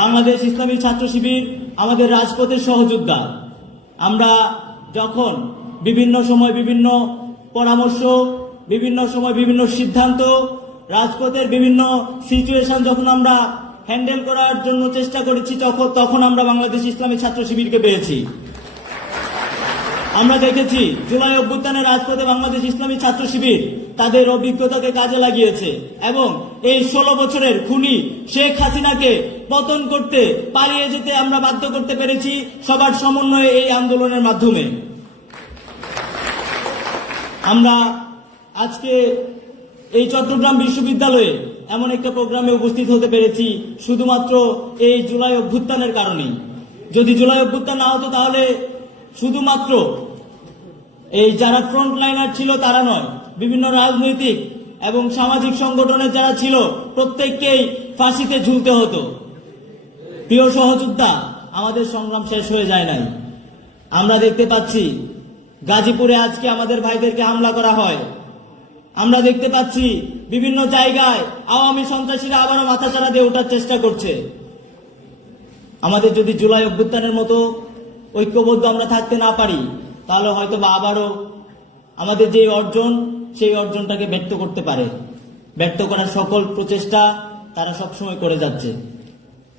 বাংলাদেশ ইসলামী ছাত্র শিবির আমাদের রাজপথের সহযোদ্ধা। আমরা যখন বিভিন্ন সময় বিভিন্ন পরামর্শ, বিভিন্ন সময় বিভিন্ন সিদ্ধান্ত, রাজপথের বিভিন্ন সিচুয়েশন যখন আমরা হ্যান্ডেল করার জন্য চেষ্টা করেছি, তখন আমরা বাংলাদেশ ইসলামী ছাত্র শিবিরকে পেয়েছি। আমরা দেখেছি জুলাই অভ্যুত্থানে রাজপথে বাংলাদেশ ইসলামী ছাত্র শিবির তাদের অভিজ্ঞতাকে কাজে লাগিয়েছে এবং এই 16 বছরের খুনি শেখ হাসিনাকে পতন করতে, পালিয়ে যেতে আমরা বাধ্য করতে পেরেছি সবার সমন্বয়ে এই আন্দোলনের মাধ্যমে। আমরা আজকে এই চট্টগ্রাম বিশ্ববিদ্যালয়ে এমন একটা প্রোগ্রামে উপস্থিত হতে পেরেছি শুধুমাত্র এই জুলাই অভ্যুত্থানের কারণেই। যদি জুলাই অভ্যুত্থান না হতো তাহলে শুধুমাত্র এই যারা ফ্রন্ট লাইনার ছিল তারা নয়, বিভিন্ন রাজনৈতিক এবং সামাজিক সংগঠনের যারা ছিল প্রত্যেককেই ফাঁসিতে ঝুলতে হতো। প্রিয় সহযোদ্ধা, আমাদের সংগ্রাম শেষ হয়ে যায় নাই। আমরা দেখতে পাচ্ছি গাজীপুরে আজকে আমাদের ভাইদেরকে হামলা করা হয়। আমরা দেখতে পাচ্ছি বিভিন্ন জায়গায় আওয়ামী সন্ত্রাসীরা আবারও মাথাচাড়া দিয়ে ওঠার চেষ্টা করছে। আমাদের যদি জুলাই অভ্যুত্থানের মতো ঐক্যবদ্ধ আমরা থাকতে না পারি, তাহলে হয়তো বা আবারও আমাদের যে অর্জন, সেই অর্জনটাকে ব্যর্থ করতে পারে। ব্যর্থ করার সকল প্রচেষ্টা তারা সবসময় করে যাচ্ছে।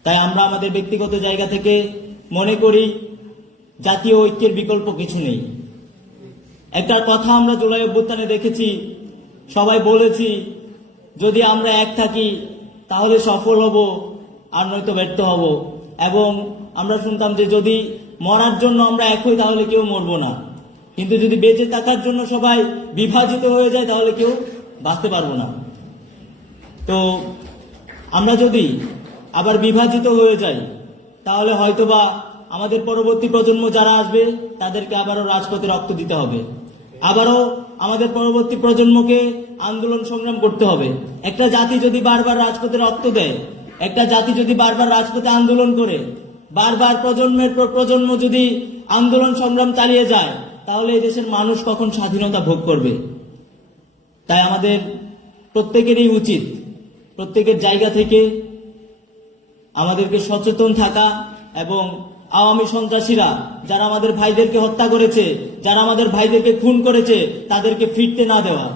তাই আমরা আমাদের ব্যক্তিগত জায়গা থেকে মনে করি জাতীয় ঐক্যের বিকল্প কিছু নেই। একটা কথা আমরা জুলাই অভ্যুত্থানে দেখেছি, সবাই বলেছি যদি আমরা এক থাকি তাহলে সফল হব, আর নয়তো ব্যর্থ হব। এবং আমরা শুনতাম যে যদি মরার জন্য আমরা এক হই তাহলে কেউ মরব না, কিন্তু যদি বেঁচে থাকার জন্য সবাই বিভাজিত হয়ে যায় তাহলে কেউ বাঁচতে পারবো না। তো আমরা যদি আবার বিভাজিত হয়ে যাই তাহলে হয়তোবা আমাদের পরবর্তী প্রজন্ম যারা আসবে তাদেরকে আবারও রাজপথে রক্ত দিতে হবে, আবারও আমাদের পরবর্তী প্রজন্মকে আন্দোলন সংগ্রাম করতে হবে। একটা জাতি যদি বারবার রাজপথে রক্ত দেয়, একটা জাতি যদি বারবার রাজপথে আন্দোলন করে, বারবার প্রজন্মের পর প্রজন্ম যদি আন্দোলন সংগ্রাম চালিয়ে যায়, তাহলে এই দেশের মানুষ কখন স্বাধীনতা ভোগ করবে? তাই আমাদের প্রত্যেকেরই উচিত প্রত্যেকের জায়গা থেকে আমাদেরকে সচেতন থাকা এবং আওয়ামী সন্ত্রাসীরা যারা আমাদের ভাইদেরকে হত্যা করেছে, যারা আমাদের ভাইদেরকে খুন করেছে, তাদেরকে ফিরতে না দেওয়া।